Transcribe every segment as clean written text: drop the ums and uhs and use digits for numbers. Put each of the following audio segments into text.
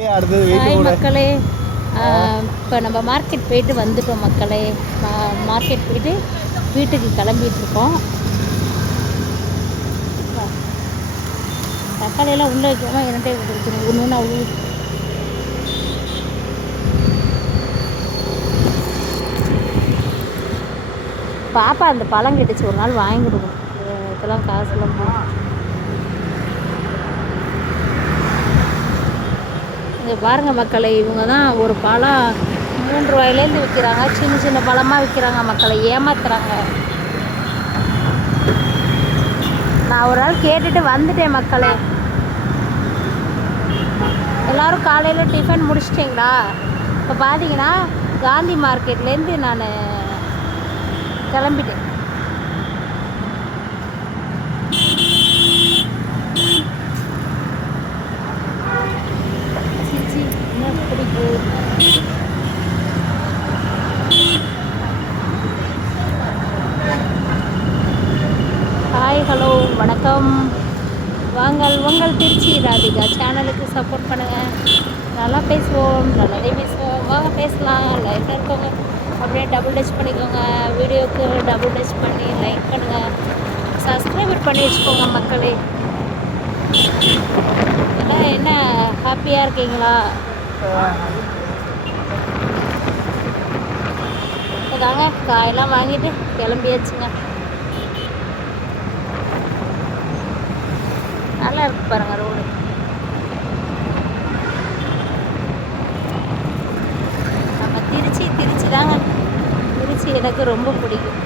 Hi மக்களே, இப்போ நம்ம மார்க்கெட் போயிட்டு வந்துட்டோம் மக்களே. மார்க்கெட் போயிட்டு வீட்டுக்கு கிளம்பிகிட்ருக்கோம். தக்காளியெல்லாம் உள்ளே வைக்காமல் என்னட்டே கொடுத்துருக்கணும். ஒன்று ஒன்று அவ்வளோ பாப்பா அந்த பழம் கெட்டுச்சு, ஒரு நாள் வாங்கி கொடுக்கணும். இதெல்லாம் காசுலாம் இங்கே பாருங்கள் மக்களே, இவங்க தான் ஒரு பழம் 3 ரூபாயிலேருந்து விற்கிறாங்க. சின்ன சின்ன பழமாக விற்கிறாங்க மக்களை, ஏமாத்துறாங்க. நான் ஒரு நாள் கேட்டுட்டு வந்துட்டேன் மக்களே. எல்லோரும் காலையில் டிஃபன் முடிச்சிட்டிங்களா? இப்போ பார்த்தீங்கன்னா காந்தி மார்க்கெட்லேருந்து நான் கிளம்பிட்டேன். ஹாய், ஹலோ, வணக்கம். உங்கள் திருச்சி ராதிகா சேனலுக்கு சப்போர்ட் பண்ணுங்கள். நல்லா பேசுவோம், நல்லதே பேசுவோம். வாங்க பேசலாம். லைஃப்பில் இருக்கவங்க அப்படியே டபுள் டச் பண்ணிக்கோங்க. வீடியோவுக்கு டபுள் டச் பண்ணி லைக் பண்ணுங்கள், சப்ஸ்கிரைபர் பண்ணி வச்சுக்கோங்க மக்களே. எல்லாம் என்ன ஹாப்பியாக இருக்கீங்களா? தாங்க காயெல்லாம் வாங்கிட்டு கிளம்பியாச்சுங்க. நல்லா இருக்கு பாருங்க ரோடு. நம்ம திருச்சி தாங்க. திருச்சி எனக்கு ரொம்ப பிடிக்கும்.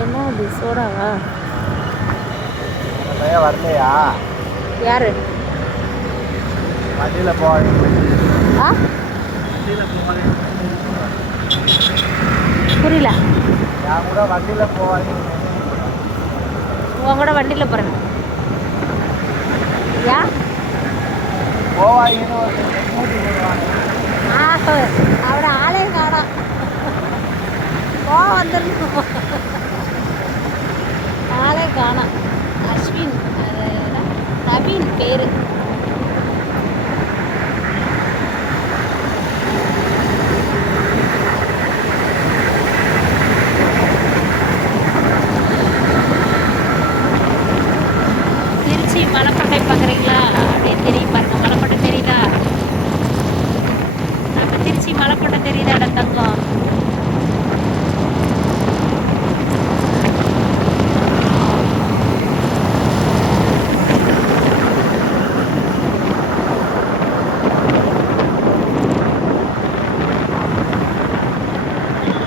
என்ன இது சோடாவா? வரலையா? யாரு? வண்டியில் போவாங்க. புரியல. நான் கூட வண்டியில் போவாங்க. உன் கூட வண்டியில் போகிறேன். யா போவாங்கன்னு அவட ஆளே காணோம். வந்துருக்கும் ஆளே காணோம். அஸ்வின், நவீன் பேர். திருச்சி மலைக்கோட்டை பார்க்குறீங்களா? அப்படியே தெரியும் பாருங்க. மலைக்கோட்டை தெரியுதா? நம்ம திருச்சி மலைக்கோட்டை தெரியுதாடா தங்கம்?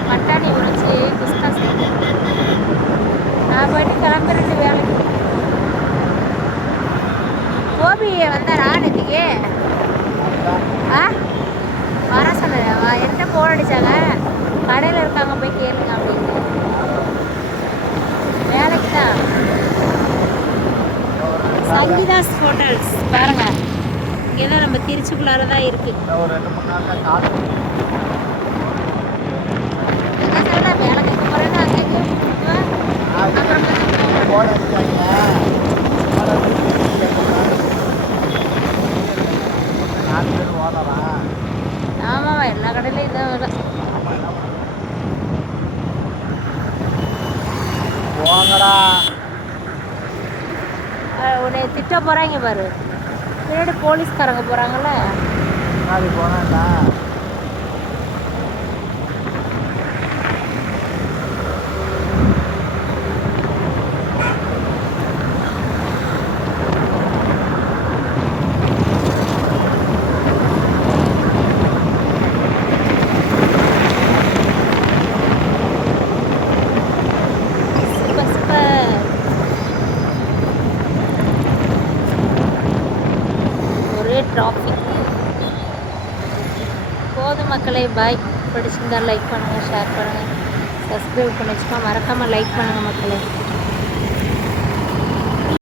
மட்டாணி உரிச்சு குஸ்கா செய்து நான் போயிட்டு கிளம்புறது வேலைக்கு. கோபி வந்தாரா நேற்றுக்கு? வர சொன்னேன். என்ன போன் அடித்தாங்க, கடையில் இருக்காங்க போய் கேளுங்க அப்படின்னு. வேலைக்கு தான். சங்கீதாஸ் ஹோட்டல்ஸ் பாருங்க, இங்கே தான் நம்ம திருச்சிக்குள்ளார தான் இருக்குது. வேலை கேட்க போகிறேன்னு அங்கே ஆமாவா? எல்லா கடையிலையும் இதான் வேலை. உன்னை திட்ட போகிறாங்க பாரு. பின்னாடி போலீஸ்காரங்க போகிறாங்கல்ல. டிராஃபிக். போதும் மக்களே, பாய். பிடிச்சிருந்தா லைக் பண்ணுங்கள், ஷேர் பண்ணுங்கள், சப்ஸ்கிரைப் பண்ணி வச்சுக்கோ. மறக்காமல் லைக் பண்ணுங்கள் மக்களே.